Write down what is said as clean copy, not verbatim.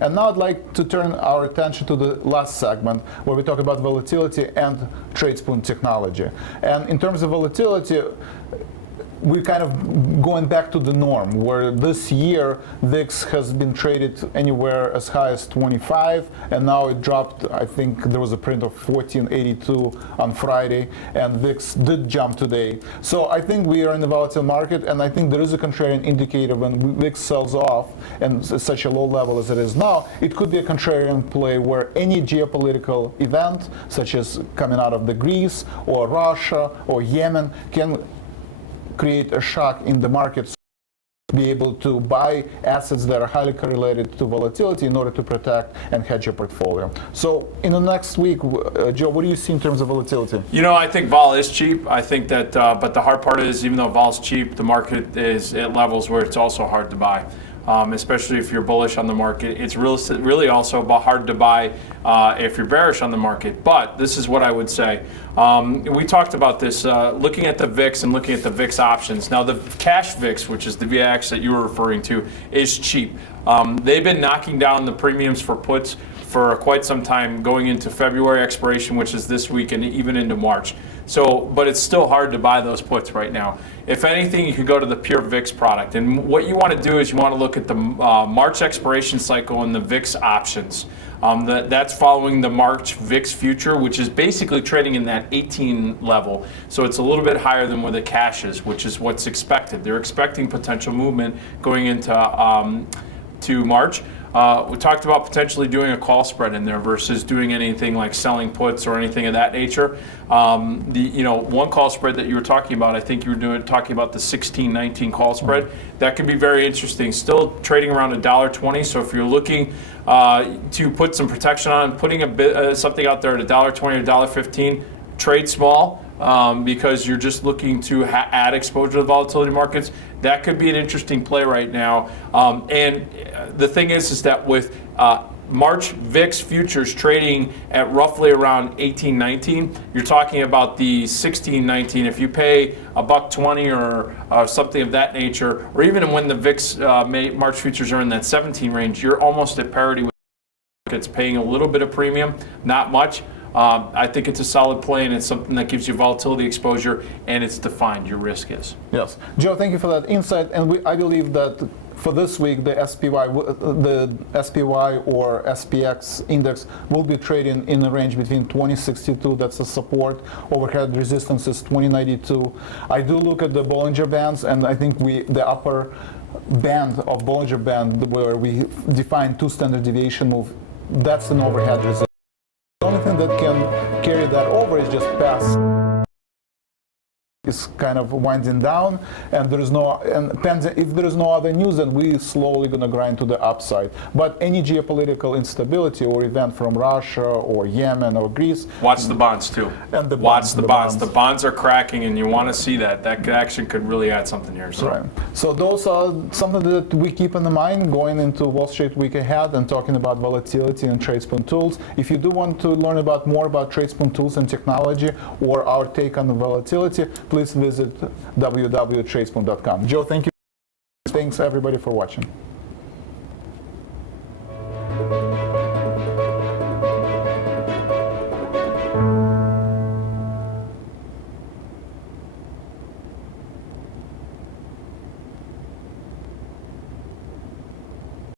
And now I'd like to turn our attention to the last segment where we talk about volatility and Tradespoon technology. And in terms of volatility, we're kind of going back to the norm, where this year VIX has been traded anywhere as high as 25, and now it dropped. I think there was a print of 1482 on Friday, and VIX did jump today. So I think we are in a volatile market, and I think there is a contrarian indicator when VIX sells off, and such a low level as it is now, it could be a contrarian play where any geopolitical event, such as coming out of the Greece or Russia or Yemen, can create a shock in the markets, be able to buy assets that are highly correlated to volatility in order to protect and hedge your portfolio. So in the next week, Joe, what do you see in terms of volatility? You know, I think vol is cheap. I think that, but the hard part is, even though vol's cheap, the market is at levels where it's also hard to buy. Especially if you're bullish on the market. It's really also hard to buy if you're bearish on the market. But this is what I would say. We talked about this, looking at the VIX and looking at the VIX options. Now, the cash VIX, which is the VIX that you were referring to, is cheap. They've been knocking down the premiums for puts for quite some time, going into February expiration, which is this week, and even into March. So, but it's still hard to buy those puts right now. If anything, you could go to the pure VIX product. And what you want to do is you want to look at the March expiration cycle and the VIX options. That's following the March VIX future, which is basically trading in that 18 level. So it's a little bit higher than where the cash is, which is what's expected. They're expecting potential movement going into to March. We talked about potentially doing a call spread in there versus doing anything like selling puts or anything of that nature. One call spread that you were talking about, I think you were talking about the 16-19 call spread. That could be very interesting. Still trading around $1.20. So if you're looking to put some protection on, putting something out there at $1.20 or $1.15, trade small. Because you're just looking to add exposure to the volatility markets. That could be an interesting play right now. And the thing is that with March VIX futures trading at roughly around 18-19, you're talking about the 16-19. If you pay $1.20 or something of that nature, or even when the VIX March futures are in that 17 range, you're almost at parity with it's paying a little bit of premium, not much. I think it's a solid play, and it's something that gives you volatility exposure, and it's defined. Your risk is. Yes, Joe, thank you for that insight. And I believe that for this week, the SPY or SPX index will be trading in a range between 2062, that's a support, overhead resistance is 2092. I do look at the Bollinger Bands, and I think the upper band of Bollinger Band, where we define 2 standard deviation move, that's an overhead resistance. The only thing that can carry that over is just pass. Is kind of winding down, and there is if there is no other news, then we slowly going to grind to the upside. But any geopolitical instability or event from Russia or Yemen or Greece, watch the bonds too. And watch the bonds. The bonds are cracking, and you want to see that. That action could really add something here. So. Right. So those are something that we keep in mind going into Wall Street week ahead and talking about volatility and Tradespoon tools. If you do want to learn more about Tradespoon tools and technology or our take on the volatility, please visit www.tradespoon.com. Joe, thank you. Thanks everybody for watching.